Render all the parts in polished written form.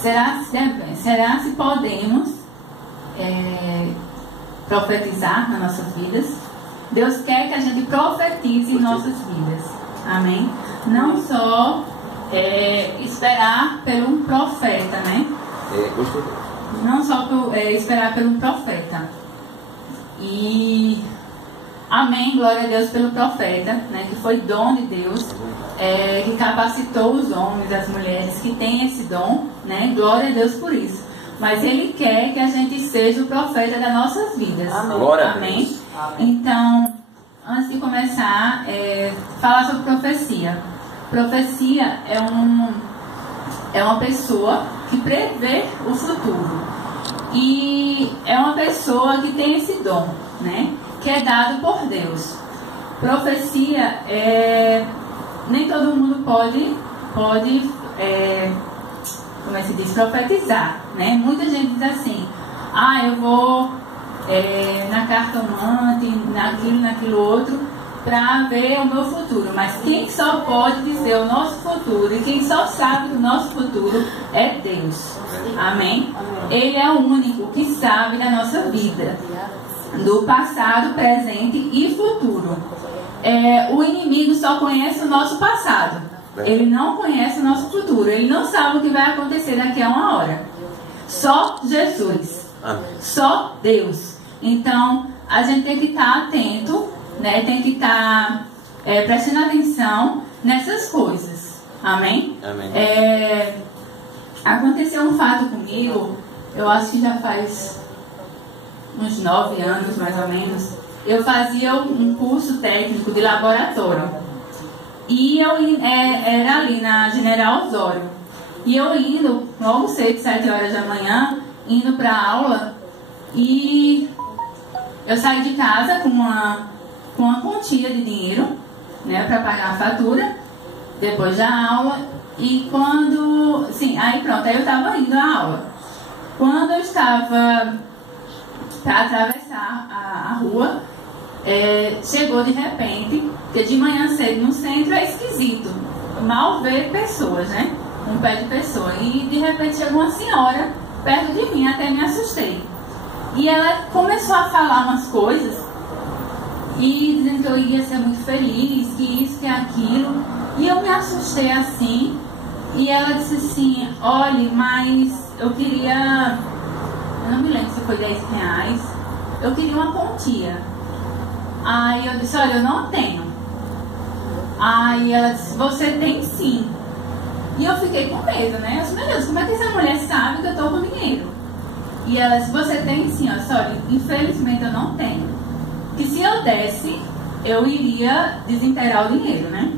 será se podemos profetizar nas nossas vidas? Deus quer que a gente profetize em nossas vidas. Amém? Não só esperar por um profeta, né? Não só esperar por um profeta. E amém, glória a Deus pelo profeta, né? Que foi dom de Deus, que capacitou os homens, as mulheres que têm esse dom, né? Glória a Deus por isso. Mas Ele quer que a gente seja o profeta das nossas vidas. Amém. Glória a Amém? Deus. Então, antes de começar, falar sobre profecia. Profecia é uma pessoa que prevê o futuro. E é uma pessoa que tem esse dom, né? Que é dado por Deus. Profecia, nem todo mundo pode como é que se diz, profetizar, né? Muita gente diz assim: eu vou na cartomante, naquilo outro, para ver o meu futuro. Mas quem só pode dizer o nosso futuro e quem só sabe do nosso futuro é Deus. Amém? Ele é o único que sabe da nossa vida, do passado, presente e futuro. O inimigo só conhece o nosso passado. Ele não conhece o nosso futuro. Ele não sabe o que vai acontecer daqui a uma hora. Só Jesus. Amém. Só Deus. Então, a gente tem que estar atento, né? Tem que estar prestando atenção nessas coisas. Amém? Amém. Aconteceu um fato comigo, eu acho que já faz uns 9 anos, mais ou menos. Eu fazia um curso técnico de laboratório. E eu era ali na General Osório. E eu indo, logo cedo, 7 horas da manhã, indo para a aula. E eu saí de casa com uma quantia de dinheiro, né, para pagar a fatura, depois da aula. E quando... Sim, aí pronto, aí eu estava indo à aula. Quando eu estava para atravessar a rua, chegou de repente, porque de manhã cedo no centro é esquisito, mal ver pessoas, né? Um pé de pessoa. E de repente chegou uma senhora perto de mim, até me assustei. E ela começou a falar umas coisas e dizendo que eu iria ser muito feliz, que isso, que aquilo. E eu me assustei assim. E ela disse assim: olhe, mas eu queria, eu não me lembro se foi 10 reais, eu queria uma quantia. Aí eu disse: olha, eu não tenho. Aí ela disse: você tem sim. E eu fiquei com medo, né? Eu disse: meu Deus, como é que essa mulher sabe que eu estou com dinheiro? E ela disse: você tem sim. Eu disse: olha, infelizmente eu não tenho. Que se eu desse, eu iria desenterrar o dinheiro, né?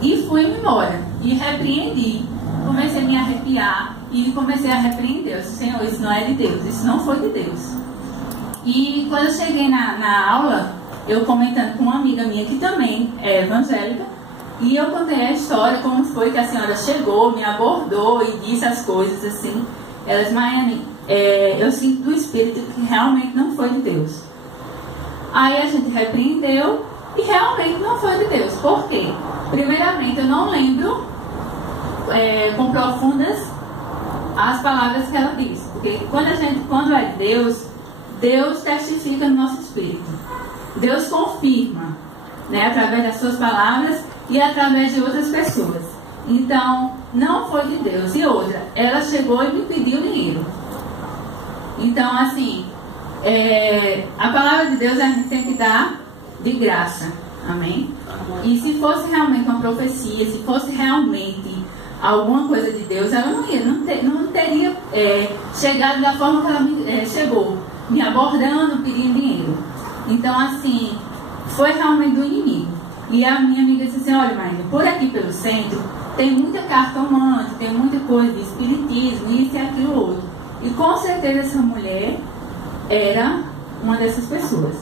E fui-me embora. E repreendi. Comecei a me arrepiar e comecei a repreender. Eu disse: Senhor, isso não é de Deus, isso não foi de Deus. E quando eu cheguei na aula, eu comentando com uma amiga minha que também é evangélica, e eu contei a história, como foi que a senhora chegou, me abordou e disse as coisas assim. Ela disse: Maiane, eu sinto do Espírito que realmente não foi de Deus. Aí a gente repreendeu e realmente não foi de Deus. Por quê? Primeiramente, eu não lembro com profundas as palavras que ela disse. Porque quando é de Deus, Deus testifica no nosso espírito. Deus confirma, né, através das suas palavras e através de outras pessoas. Então, não foi de Deus. E outra, ela chegou e me pediu dinheiro. Então, assim, a palavra de Deus a gente tem que dar de graça. Amém? E se fosse realmente uma profecia, se fosse realmente alguma coisa de Deus, ela não teria chegado da forma que ela chegou, me abordando, pedindo dinheiro. Então, assim, foi realmente do inimigo. E a minha amiga disse assim: olha, Maíra, por aqui pelo centro tem muita cartomante, tem muita coisa de espiritismo, isso e aquilo outro. E com certeza essa mulher era uma dessas pessoas.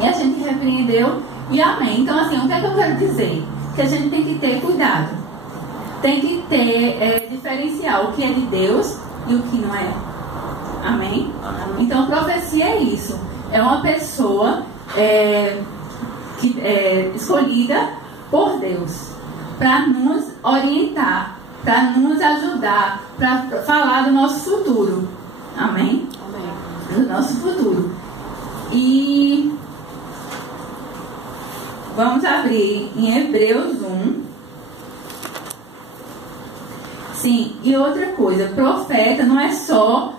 E a gente repreendeu e amém. Então, assim, o que é que eu quero dizer? Que a gente tem que ter cuidado. Tem que ter, diferenciar o que é de Deus e o que não é. Amém? Então, profecia é isso. É uma pessoa escolhida por Deus para nos orientar para nos ajudar, para falar do nosso futuro. Amém? Amém? Do nosso futuro. E vamos abrir em Hebreus 1. Sim, e outra coisa, profeta não é só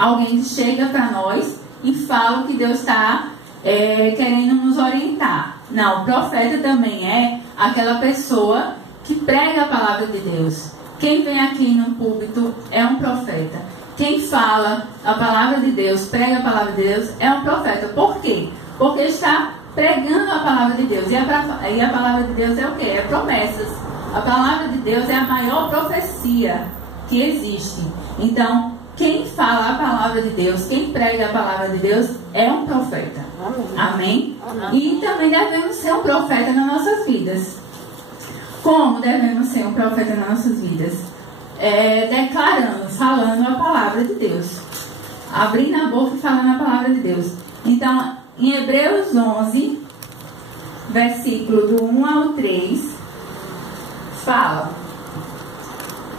alguém que chega para nós e fala o que Deus está querendo nos orientar. Não, profeta também é aquela pessoa que prega a palavra de Deus. Quem vem aqui no púlpito é um profeta. Quem fala a palavra de Deus, prega a palavra de Deus, é um profeta. Por quê? Porque está pregando a palavra de Deus. E a palavra de Deus é o quê? É promessas. A palavra de Deus é a maior profecia que existe. Então, quem fala a palavra de Deus, quem prega a palavra de Deus, é um profeta. Amém? E também devemos ser um profeta nas nossas vidas. Como devemos ser um profeta nas nossas vidas? Declarando, falando a palavra de Deus. Abrindo a boca e falando a palavra de Deus. Então, em Hebreus 11, versículo do 1 ao 3, fala: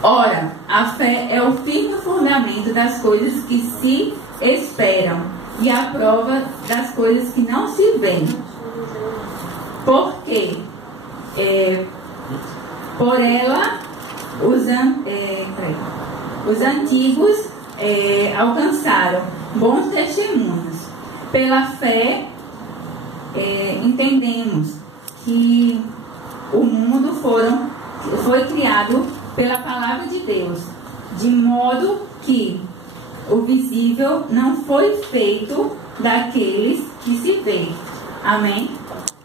ora, a fé é o firme fundamento das coisas que se esperam e a prova das coisas que não se veem. Porque por ela os antigos alcançaram bons testemunhos. Pela fé entendemos que o mundo foi criado pela palavra de Deus, de modo que o visível não foi feito daqueles que se vê. Amém?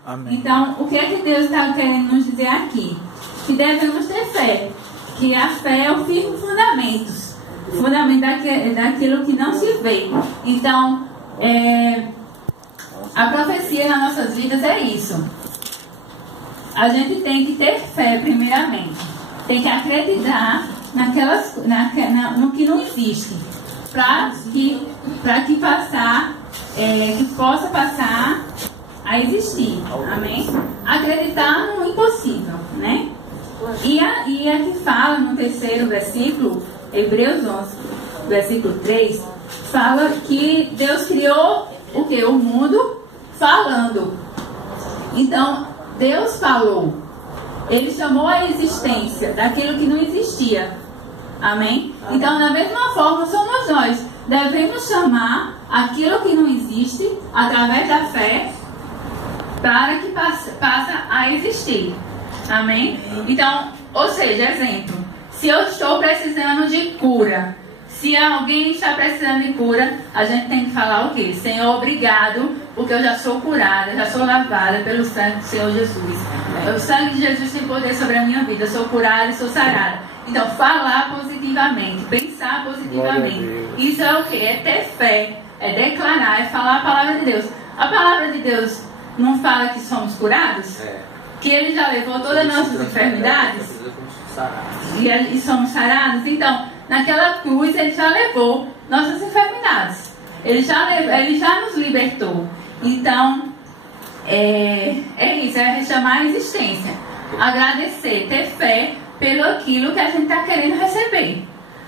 Amém. Então, o que é que Deus está querendo nos dizer aqui? Que devemos ter fé, que a fé é o firme fundamento daquilo que não se vê. Então, a profecia nas nossas vidas é isso. A gente tem que ter fé primeiramente. Tem que acreditar no que não existe. Para que possa passar a existir. Amém? Acreditar no impossível, né? E aqui fala no terceiro versículo, Hebreus 11, versículo 3, fala que Deus criou o quê? O mundo falando. Então, Deus falou. Ele chamou a existência daquilo que não existia. Amém? Então, da mesma forma, somos nós. Devemos chamar aquilo que não existe, através da fé, para que passe a existir. Amém? Então, ou seja, exemplo, se eu estou precisando de cura, se alguém está precisando de cura, a gente tem que falar o quê? Senhor, obrigado, porque eu já sou curada, já sou lavada pelo sangue do Senhor Jesus. O sangue de Jesus tem poder sobre a minha vida, eu sou curada e sou sarada. Então, falar positivamente, pensar positivamente. Isso é o quê? É ter fé, é declarar, é falar a palavra de Deus. A palavra de Deus não fala que somos curados? Que Ele já levou todas as nossas enfermidades? E somos sarados? Então, naquela cruz Ele já levou nossas enfermidades. Ele já nos libertou. Então, é isso, é chamar a existência. Agradecer, ter fé pelo aquilo que a gente está querendo receber.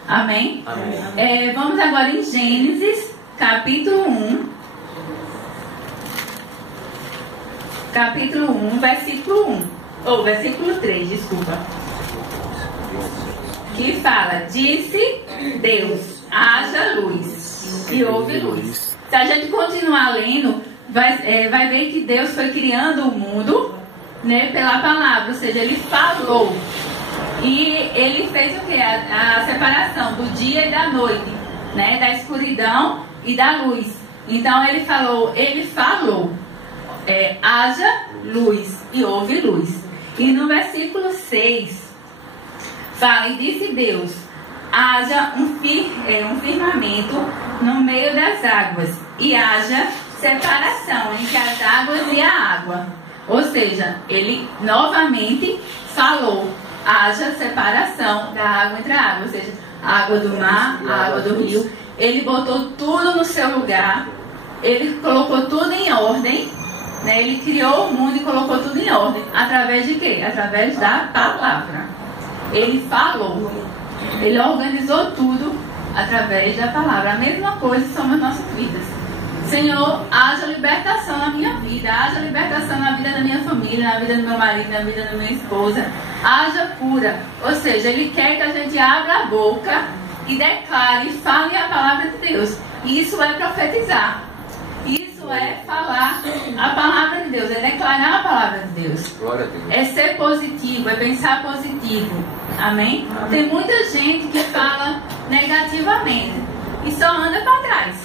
Amém? Amém. Vamos agora em Gênesis, capítulo 1. Capítulo 1, versículo 1. Ou versículo 3, desculpa. Que fala: disse Deus, haja luz, e houve luz. Se a gente continuar lendo, vai ver que Deus foi criando o mundo, né, pela palavra, ou seja, Ele falou. E Ele fez o que? A separação do dia e da noite, né, da escuridão e da luz. Então Ele falou, haja luz, e houve luz. E no versículo 6 fala: e disse Deus, haja um firmamento no meio das águas, e haja separação entre as águas e a água. Ou seja, Ele novamente falou: haja separação da água entre a água, ou seja, a água do mar, a água do rio. Ele botou tudo no seu lugar, Ele colocou tudo em ordem, né? Ele criou o mundo e colocou tudo em ordem. Através de quê? Através da palavra. Ele falou. Ele organizou tudo através da palavra. A mesma coisa são as nossas vidas. Senhor, haja libertação na minha vida, haja libertação na vida da minha família, na vida do meu marido, na vida da minha esposa, haja cura. Ou seja, Ele quer que a gente abra a boca e declare, fale a palavra de Deus. E isso é profetizar. Isso é falar a palavra de Deus, é declarar a palavra de Deus. Glória a Deus. É ser positivo, é pensar positivo. Amém? Tem muita gente que fala negativamente e só anda para trás.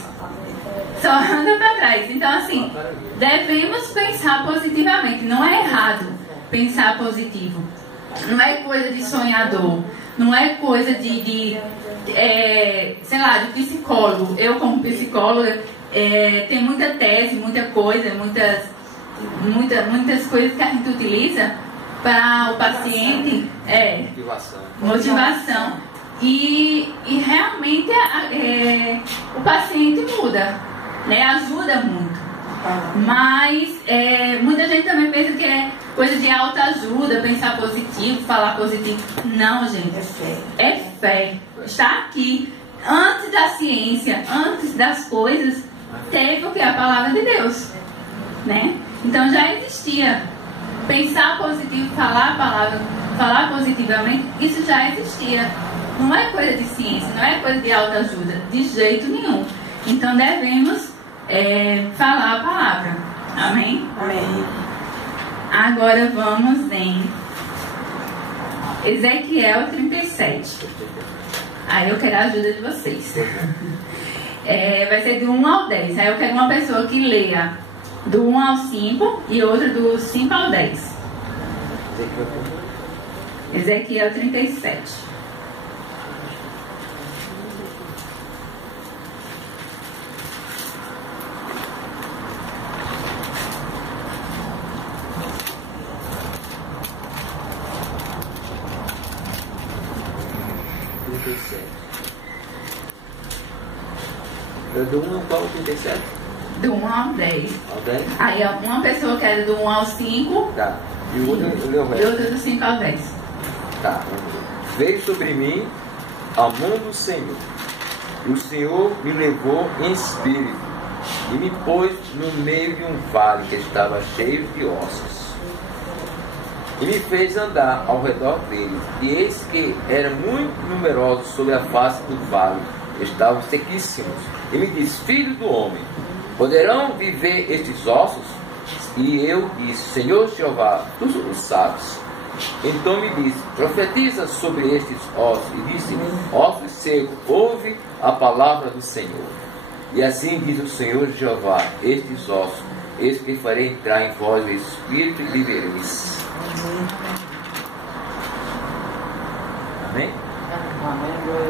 Só anda para trás. Então, assim, devemos pensar positivamente. Não é errado pensar positivo. Não é coisa de sonhador. Não é coisa de sei lá, de psicólogo. Eu, como psicóloga, tem muita tese, muita coisa, muitas coisas que a gente utiliza para o paciente. Motivação. E realmente o paciente muda. Ajuda muito. Mas muita gente também pensa que é coisa de autoajuda, pensar positivo, falar positivo. Não, gente, é fé. Está aqui. Antes da ciência, antes das coisas, teve o que? A palavra de Deus, né? Então já existia. Pensar positivo, falar a palavra, falar positivamente, isso já existia. Não é coisa de ciência, não é coisa de autoajuda, de jeito nenhum. Então devemos falar a palavra. Amém? Amém. Agora vamos em Ezequiel 37. Aí eu quero a ajuda de vocês. Vai ser do 1 ao 10. Aí eu quero uma pessoa que leia do 1 ao 5 e outra do 5 ao 10. Ezequiel 37. Do 1 ao qual? 37? Do 1 ao 10. Ao 10? Aí uma pessoa quer do 1 ao 5. Tá. E o outro leu o resto. E outra do 5 ao 10. Tá. Veio sobre mim a mão do Senhor. E o Senhor me levou em espírito e me pôs no meio de um vale que estava cheio de ossos. E me fez andar ao redor deles. E eis que eram muito numerosos sobre a face do vale. Estavam sequíssimos. E me disse: filho do homem, poderão viver estes ossos? E eu disse: Senhor Jeová, tu o sabes. Então me disse: profetiza sobre estes ossos. E disse: ossos secos, ouve a palavra do Senhor. E assim diz o Senhor Jeová: estes ossos, eis que farei entrar em vós o espírito e vivereis. Amém?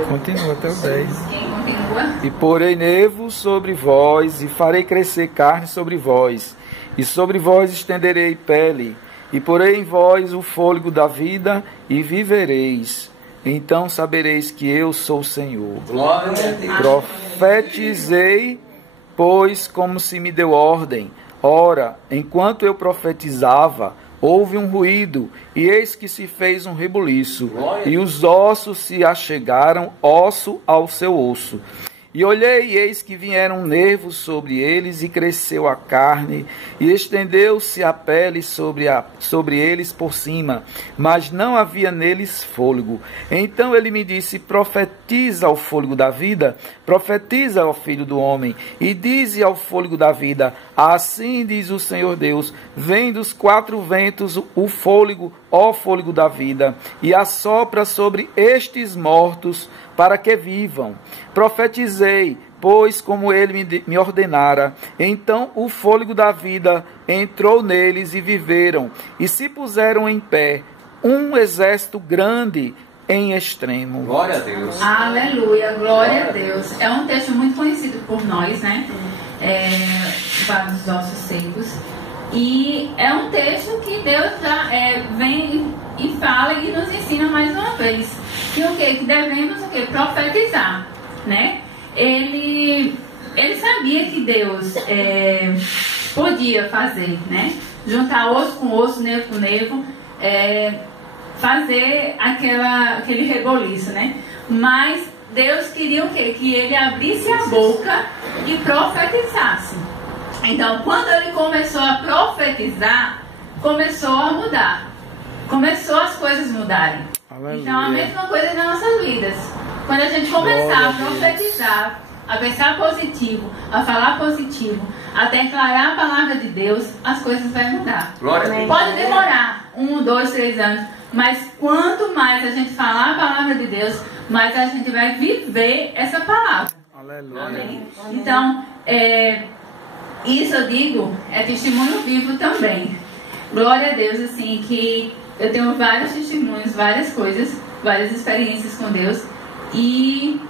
Continua até o 10. Quem continua? E porei nevo sobre vós, e farei crescer carne sobre vós, e sobre vós estenderei pele, e porei em vós o fôlego da vida, e vivereis. Então sabereis que eu sou o Senhor. Glória a Deus. Profetizei, pois, como se me deu ordem. Ora, enquanto eu profetizava, houve um ruído, e eis que se fez um rebuliço, e os ossos se achegaram, osso ao seu osso. E olhei, e eis que vieram nervos sobre eles, e cresceu a carne, e estendeu-se a pele sobre eles por cima, mas não havia neles fôlego. Então ele me disse: profetiza ao fôlego da vida, profetiza ao filho do homem, e dize ao fôlego da vida: assim diz o Senhor Deus, vem dos quatro ventos o fôlego, ó fôlego da vida, e assopra sobre estes mortos, para que vivam. Profetizei, pois, como ele me ordenara. Então o fôlego da vida entrou neles e viveram, e se puseram em pé, um exército grande em extremo. Glória a Deus. Aleluia, glória a Deus. É um texto muito conhecido por nós, né? Vale dos Ossos Secos. E é um texto que Deus já vem e fala e nos ensina mais uma vez. Que o quê? Que devemos o quê? Profetizar, né? Ele sabia que Deus podia fazer, né? Juntar osso com osso, nervo com nervo, fazer aquele reboliço, né? Mas Deus queria o quê? Que ele abrisse a boca e profetizasse. Então, quando ele começou a profetizar, começou a mudar. Começou as coisas mudarem. Aleluia. Então, a mesma coisa nas nossas vidas. Quando a gente começar a profetizar, a pensar positivo, a falar positivo, a declarar a palavra de Deus, as coisas vão mudar. Pode demorar 1, 2, 3 anos, mas quanto mais a gente falar a palavra de Deus, mais a gente vai viver essa palavra. Aleluia. Amém? Então, isso eu digo, é testemunho vivo também. Glória a Deus, assim, que eu tenho vários testemunhos, várias coisas, várias experiências com Deus. E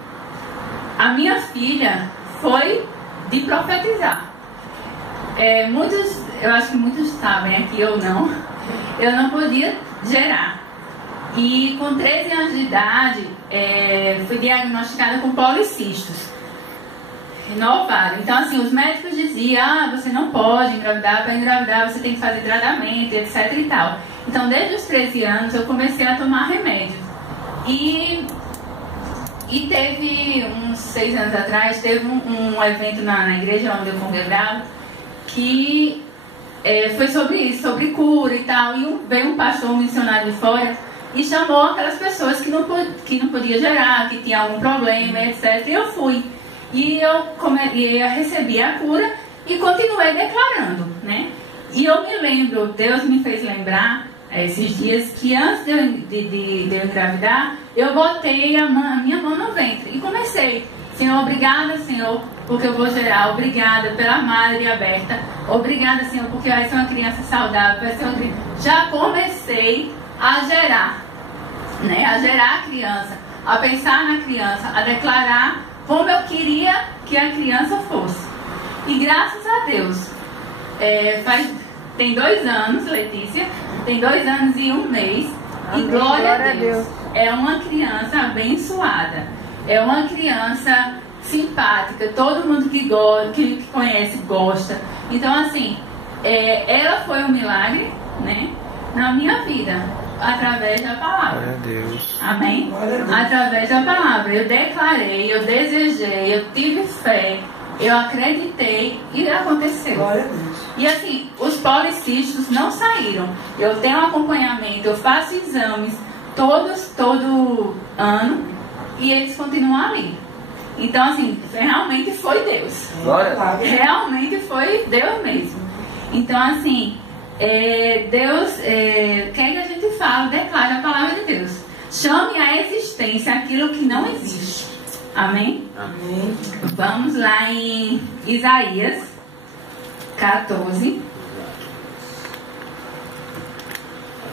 a minha filha foi de profetizar. Eu acho que muitos sabem aqui, eu não podia gerar. E com 13 anos de idade, fui diagnosticada com policistos no ovário. Então, assim, os médicos diziam, você não pode engravidar, para engravidar você tem que fazer tratamento, etc e tal. Então, desde os 13 anos, eu comecei a tomar remédio. E teve uns 6 anos atrás, teve um evento na igreja onde eu congregava, que foi sobre isso, sobre cura e tal. E veio um pastor, um missionário de fora, e chamou aquelas pessoas que não podia gerar, que tinha algum problema, etc. E eu fui. E eu recebi a cura e continuei declarando, né? E eu me lembro, Deus me fez lembrar esses dias que antes de eu engravidar, eu botei a minha mão no ventre e comecei. Senhor, obrigada, Senhor, porque eu vou gerar. Obrigada pela madre aberta. Obrigada, Senhor, porque vai ser uma criança saudável. Vai ser uma criança... Já comecei a gerar, né? A gerar a criança, a pensar na criança, a declarar como eu queria que a criança fosse. E graças a Deus, tem 2 anos, Letícia, tem 2 anos e 1 mês. Amém. E glória a Deus. É uma criança abençoada. É uma criança simpática. Todo mundo que conhece gosta. Então, assim, ela foi um milagre, né, na minha vida, através da palavra. Glória a Deus. Amém? Através da palavra. Eu declarei, eu desejei, eu tive fé, eu acreditei e aconteceu. Glória a Deus. E assim, os policistos não saíram. Eu tenho um acompanhamento, eu faço exames todo ano e eles continuam ali. Então, assim, realmente foi Deus. Glória. Realmente foi Deus mesmo. Então, assim, Deus quer que a gente fale, declare a palavra de Deus. Chame à existência aquilo que não existe. Amém? Amém. Vamos lá em Isaías 14.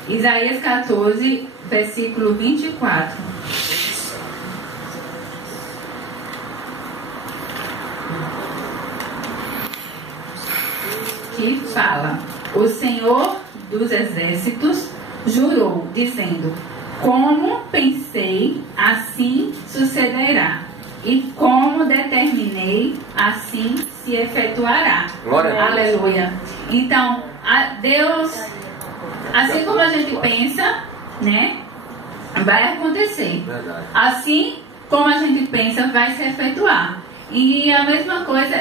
Isaías 14, versículo 24. Que fala: o Senhor dos Exércitos jurou, dizendo: como pensei, assim sucederá, e como determinei, assim se efetuará. Glória a Deus. Aleluia. Então, Deus, assim como a gente pensa, né, vai acontecer. Verdade. Assim como a gente pensa, vai se efetuar. E a mesma coisa,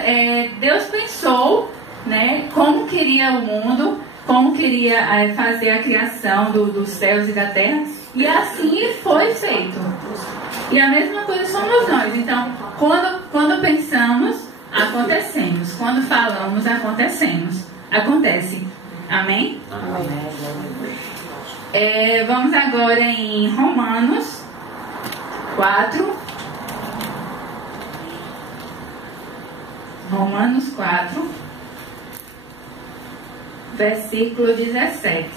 Deus pensou, né, como queria o mundo, como queria fazer a criação dos céus e da terra, e assim foi feito. E a mesma coisa somos nós. Então, quando pensamos, acontecemos. Quando falamos, acontece. Amém? Amém. Vamos agora em Romanos 4. Romanos 4, versículo 17.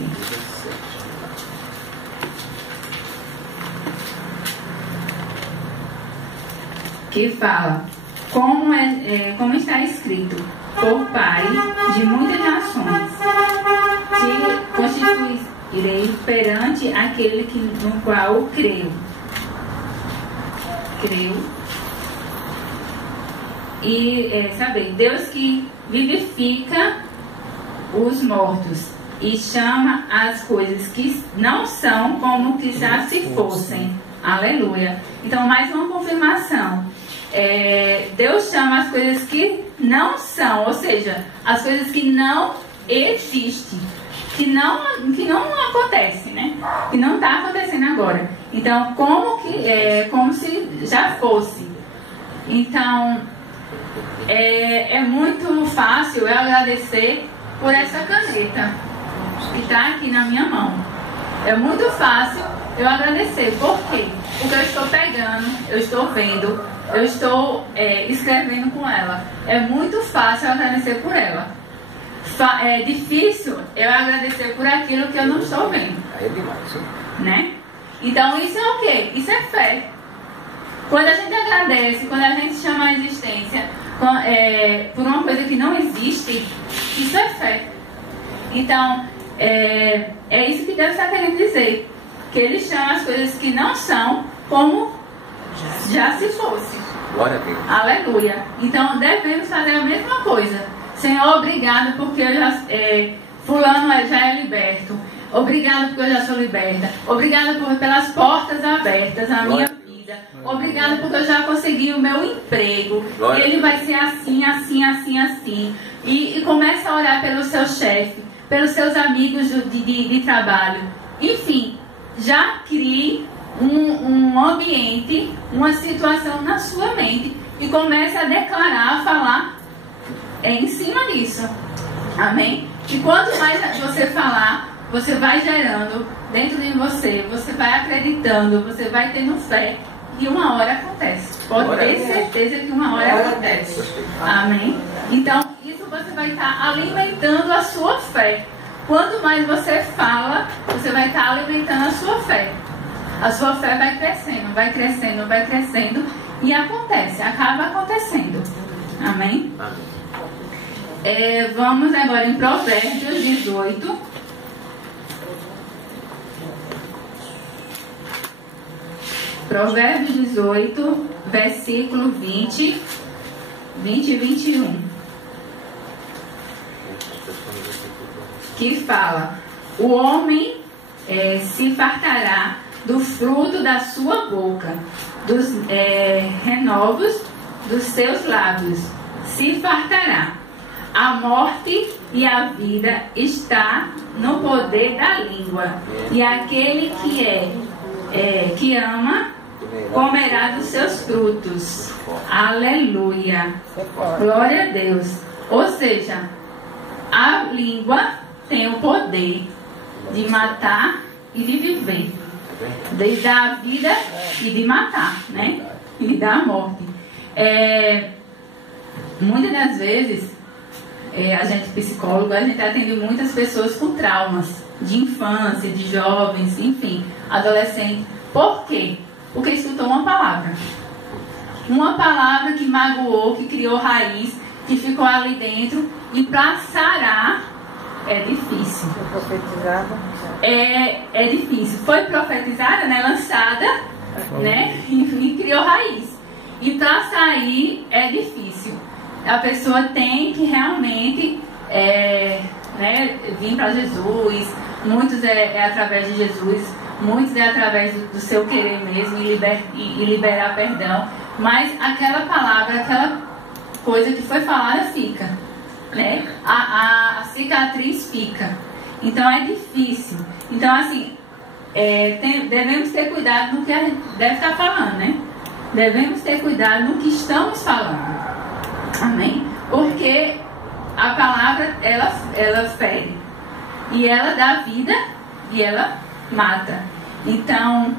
Que fala: como está escrito, por pai de muitas nações, te constituirei perante aquele no qual creio. E saber, Deus que vivifica os mortos e chama as coisas que não são como que já se fossem. Aleluia. Então, mais uma confirmação. Deus chama as coisas que não são, ou seja, as coisas que não existem, que não acontece, né? Que não está acontecendo agora. Então, como se já fosse. Então, é muito fácil eu agradecer por essa caneta que está aqui na minha mão. É muito fácil eu agradecer. Por quê? Porque eu estou pegando, eu estou vendo, eu estou escrevendo com ela. É muito fácil eu agradecer por ela. É difícil eu agradecer por aquilo que eu não estou vendo. Aí é demais, hein? Né? Então isso é o quê? Isso é fé. Quando a gente agradece, quando a gente chama a existência por uma coisa que não existe, isso é fé. Então, é isso que Deus está querendo dizer. Que Ele chama as coisas que não são como já se fosse. Glória a Deus. Aleluia. Então, devemos fazer a mesma coisa. Senhor, obrigado porque fulano já é liberto. Obrigado porque eu já sou liberta. Obrigado pelas portas abertas na minha vida. Obrigado porque eu já consegui o meu emprego. E ele vai ser assim, assim, assim, assim. E começa a orar pelo seu chefe, pelos seus amigos de trabalho. Enfim, já crie um ambiente, uma situação na sua mente e comece a declarar, a falar em cima disso. Amém? E quanto mais você falar, você vai gerando dentro de você, você vai acreditando, você vai tendo fé e uma hora acontece. Pode ter certeza que uma hora acontece. Amém? Então, isso você vai estar alimentando a sua fé. Quanto mais você fala, você vai estar alimentando a sua fé. A sua fé vai crescendo, vai crescendo, vai crescendo e acontece, acaba acontecendo. Amém? Amém. Vamos agora em Provérbios 18. Provérbios 18, versículo 20 e 21. Que fala: o homem se fartará do fruto da sua boca, dos renovos dos seus lábios se fartará. A morte e a vida está no poder da língua, e aquele que ama comerá dos seus frutos. Aleluia. Glória a Deus. Ou seja, a língua tem o poder de matar e de viver, de dar vida e de matar, né? E de dar a morte. Muitas das vezes, a gente psicólogo, a gente atende muitas pessoas com traumas de infância, de jovens, enfim, adolescentes. Por quê? Porque escutou uma palavra. Uma palavra que magoou, que criou raiz, que ficou ali dentro, e para sarar é difícil. Foi profetizada? É difícil. Foi profetizada, né? Lançada, né? E criou raiz. E para sair é difícil. A pessoa tem que realmente vir para Jesus. Muitos é através de Jesus, muitos é através do seu querer mesmo e liberar perdão. Mas aquela palavra, aquela coisa que foi falada fica, né? A cicatriz fica. Então é difícil. Então assim, devemos ter cuidado no que a gente deve estar falando, né? Devemos ter cuidado no que estamos falando. Amém? Porque a palavra, ela fere. E ela dá vida e ela mata. Então,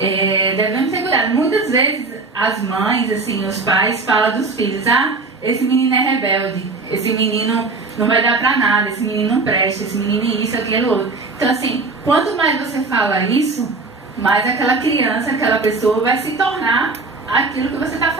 devemos ter cuidado. Muitas vezes as mães, assim, os pais falam dos filhos: ah, esse menino é rebelde, esse menino não vai dar pra nada, esse menino não presta, esse menino isso, aquilo, outro. Então assim, quanto mais você fala isso, mais aquela criança, aquela pessoa vai se tornar aquilo que você está falando.